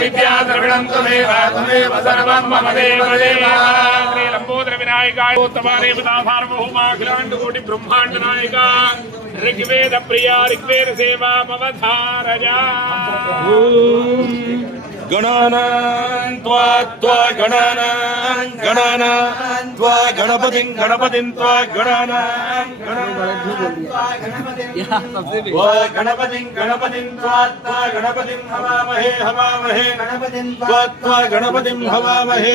विद्या द्रविणं त्वमेव सर्वं मम देव देव श्री लंबोदर विनायकाय उत्तमारे सार्वभौमा अखिलांड कोटि ब्रह्मांड नायका ऋग्वेद प्रिया ऋग्वेद सेवा मवधारया गणानां त्वा त्वा गणानां गणानां त्वा गणपतिं गणपतिं त्वा गणानां गणपतिं गणपतिं त्वा त्वा गणपतिं हवामहे हवामहे गणपतिं त्वा त्वा गणपतिं हवामहे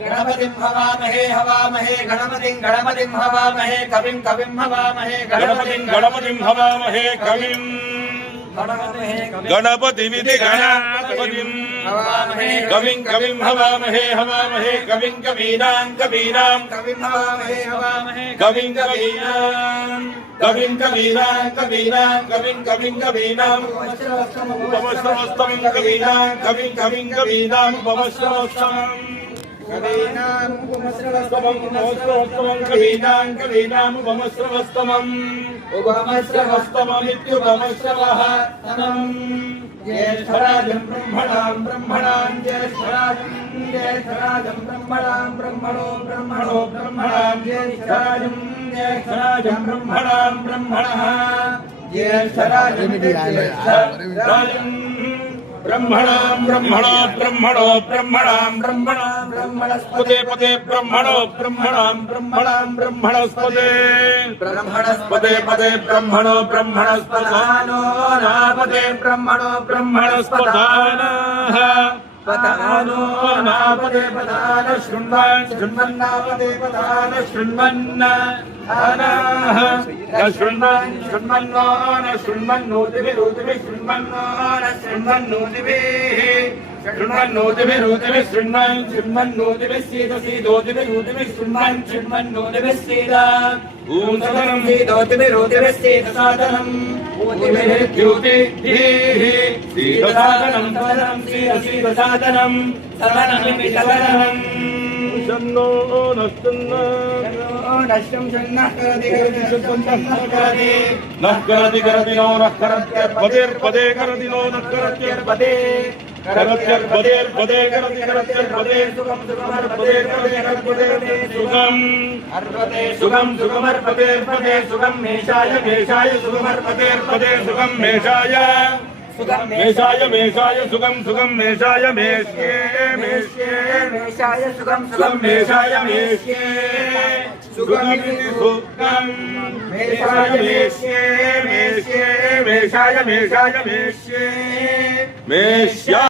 गणपतिं हवामहे हवामहे गणपतिं गणपतिं हवामहे कविं कविं हवामहे गणपतिं गणपतिं हवामहे कविं गणपति विधि गणपतिं कविं कविं हवामहे हवामहे कविं कवीनां कवीनां कविं हवामहे हवामहे कविं कवीनां कविं कवीनां कवीनां कविं कविं कवीनां उपमश्रवस्तमं कवीनां कविं कविं कवीनां उपमश्रवस्तमं कवीनां उपमश्रवस्तमं कवीनां कवीनां उपमश्रवस्तमं उपमश्रवस्तममित्युपमश्रवः तमम् ज्येष्ठराजं ब्रह्मणां ब्रह्मणां ज्येष्ठराजं ब्रह्मणां ब्रह्मणो ब्रह्मणो ब्रह्मणां ज्येष्ठराजं ब्रह्मणां ब्रह्मणः ज्येष्ठराजं ब्रह्मणां ब्रह्मणो ब्रह्मणो ब्रह्मणां ब्रह्मणां ब्रह्मणस्पते पदे ब्रह्मणो ब्रह्मणां ब्रह्मणां ब्रह्मणस्पते ब्रह्मणस्पते पदे ब्रह्मणो ब्रह्मणस्पदानो नापदे ब्रह्मणो ब्रह्मणस्पदानः पदानो नापदे पदान शृण्वन् शृण्वन्नापदे पदान शृण्वन् अनाः न शृण्वन् शृण्वन्नो न शृण्वन्नोतिभिरुतिभिः शृण्वन्नो न शृण्वन्नोतिभिः शृण्वन्नोतिभिरुतिभिः शृण्वन् शृण्वन्नोतिभिः सीदसीदोतिभिरुतिभिः शृण्वन् शृण्वन्नोतिभिः सीद ॐ सदनं सीदोतिभिरुतिभिः सीदसादनम् ऊतिभिः द्योतिभिः सीदसादनं सदनं सीदसादनं सदनमिति सदनम् शन्नो नस्तन्नो नश्यं शन्नः करति करति नो नः करत्यर्पदे करति नो नः करत्यर्पदे करत्यर्पदे करति करत्यर्पदे सुखं सुखमर्पदे करत्यर्पदे सुखं सुखमर्पदे सुखं मेषाय मेषाय सुखमर्पदे सुखं मेषाय मेषाय मेषाय सुखं सुखं मेषाय मेष्ये मेष्ये मेषाय सुखं सुखं मेषाय मेष्ये सुखमिति सुखं मेषाय मेष्ये मेष्ये मेषाय मेषाय मेष्ये मेष्या